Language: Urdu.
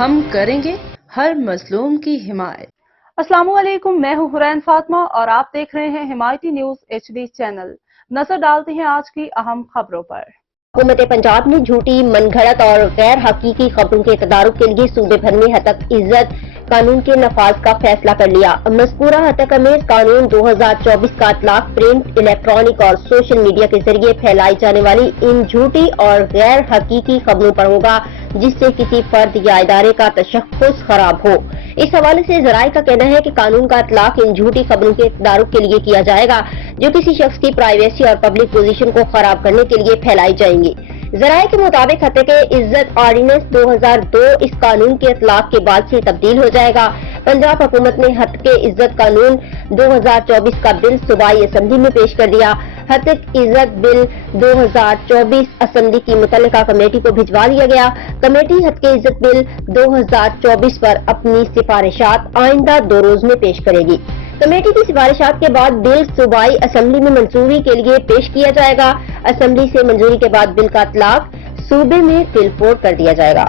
ہم کریں گے ہر مظلوم کی حمایت۔ السلام علیکم، میں ہوں حرین فاطمہ اور آپ دیکھ رہے ہیں حمایتی نیوز HD چینل۔ نظر ڈالتے ہیں آج کی اہم خبروں پر۔ حکومت پنجاب نے جھوٹی، من گھڑت اور غیر حقیقی خبروں کے تدارک کے لیے صوبے بھر میں ہتک عزت قانون کے نفاذ کا فیصلہ کر لیا۔ مذکورہ ہتک امیز قانون 2024 کا اطلاق پرنٹ، الیکٹرانک اور سوشل میڈیا کے ذریعے پھیلائی جانے والی ان جھوٹی اور غیر حقیقی خبروں پر ہوگا جس سے کسی فرد یا ادارے کا تشخص خراب ہو۔ اس حوالے سے ذرائع کا کہنا ہے کہ قانون کا اطلاق ان جھوٹی خبروں کے تدارک کے لیے کیا جائے گا جو کسی شخص کی پرائیویسی اور پبلک پوزیشن کو خراب کرنے کے لیے پھیلائی جائیں گی۔ ذرائع کے مطابق ہتک عزت آرڈیننس 2002 اس قانون کے اطلاق کے بعد سے تبدیل ہو جائے گا۔ پنجاب حکومت نے ہتک عزت قانون 2024 کا بل صوبائی اسمبلی میں پیش کر دیا۔ ہتک عزت بل 2024 اسمبلی کی متعلقہ کمیٹی کو بھجوا دیا گیا۔ کمیٹی ہتک عزت بل 2024 پر اپنی سفارشات آئندہ 2 روز میں پیش کرے گی۔ کمیٹی کی سفارشات کے بعد بل صوبائی اسمبلی میں منظوری کے لیے پیش کیا جائے گا۔ اسمبلی سے منظوری کے بعد بل کا اطلاق صوبے میں فی الفور کر دیا جائے گا۔